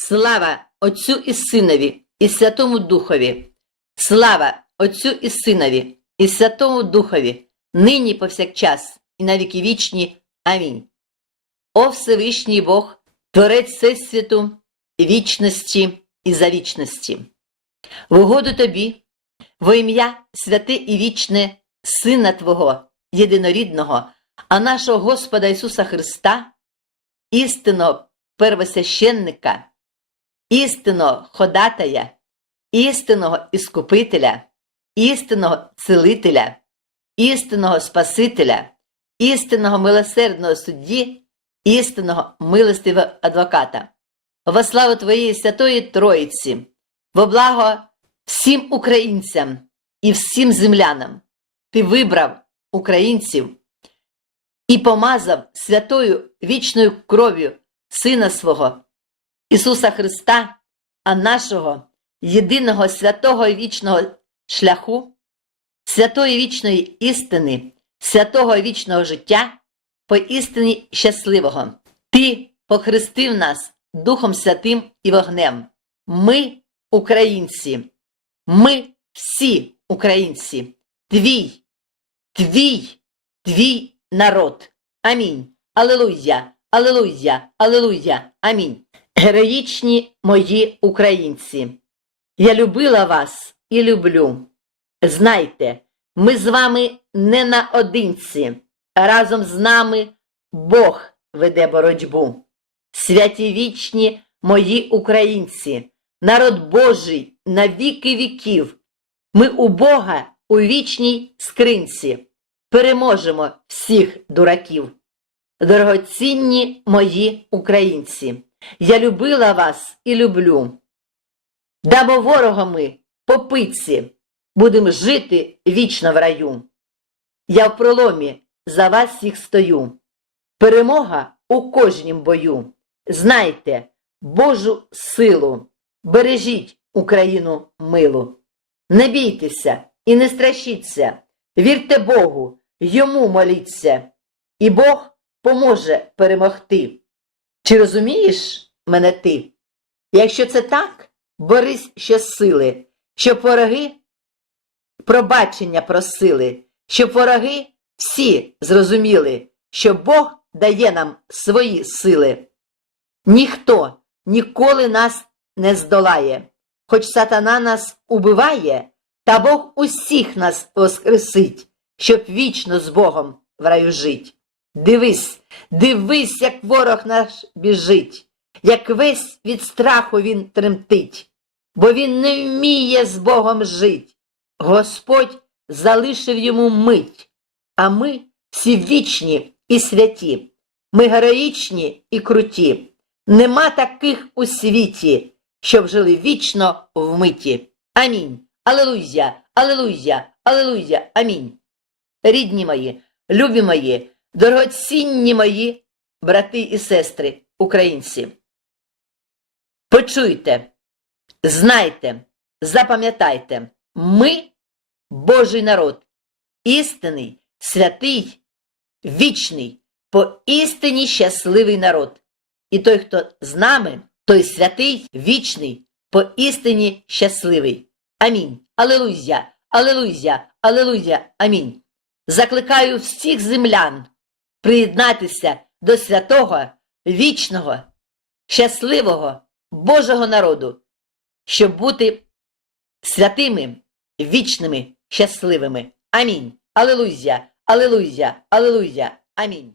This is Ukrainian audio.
Слава Отцю і Синові, і Святому Духові. Слава Отцю і Синові, і Святому Духові, нині повсякчас, і на віки вічні. Амінь. О Всевишній Бог, Творець Всесвіту, вічності і завічності. В угоду тобі, во ім'я святе і вічне Сина Твого, єдинорідного, а нашого Господа Ісуса Христа, істинного первосвященника, істинного ходатая, істинного іскупителя, істинного цілителя, істинного Спасителя, істинного милосердного судді, істинного милостивого адвоката. Во славу Твоєї Святої Троїці, во благо всім українцям і всім землянам. Ти вибрав українців і помазав святою вічною кров'ю Сина свого, Ісуса Христа, а нашого єдиного святого і вічного шляху, святої вічної істини, святого і вічного життя, по істині щасливого. Ти похрестив нас Духом Святим і вогнем. Ми, українці, ми всі українці, твій, твій, твій народ. Амінь. Алелуя, алелуя, алелуя, амінь. Героїчні мої українці. Я любила вас і люблю. Знайте, ми з вами не наодинці. Разом з нами Бог веде боротьбу. Святі вічні мої українці, народ Божий на віки віків. Ми у Бога у вічній скринці переможемо всіх дураків. Дорогоцінні мої українці, я любила вас і люблю. Дамо ворогами по пиці, будем жити вічно в раю. Я в проломі за вас всіх стою. Перемога у кожнім бою. Знайте Божу силу, бережіть Україну милу. Не бійтеся і не страшіться, вірте Богу, йому моліться, і Бог поможе перемогти. Чи розумієш мене ти? Якщо це так, борись щосили, щоб вороги пробачення просили, щоб вороги всі зрозуміли, що Бог дає нам свої сили. Ніхто ніколи нас не здолає, хоч сатана нас убиває, та Бог усіх нас воскресить, щоб вічно з Богом в раю жить. Дивись, дивись, як ворог наш біжить, як весь від страху він тремтить, бо він не вміє з Богом жить. Господь залишив йому мить, а ми всі вічні і святі, ми героїчні і круті. Нема таких у світі, щоб жили вічно в миті. Амінь. Алелуя, алелуя, алелуя, амінь. Рідні мої, любі мої, дорогоцінні мої брати і сестри, українці. Почуйте, знайте, запам'ятайте, ми Божий народ, істинний, святий, вічний, по істині щасливий народ. І той, хто з нами, той святий, вічний, по істині щасливий. Амінь. Алелуя, алелуя, алелуя, амінь. Закликаю всіх землян приєднатися до святого, вічного, щасливого Божого народу, щоб бути святими, вічними, щасливими. Амінь. Алелуя, алелуя, алелуя, амінь.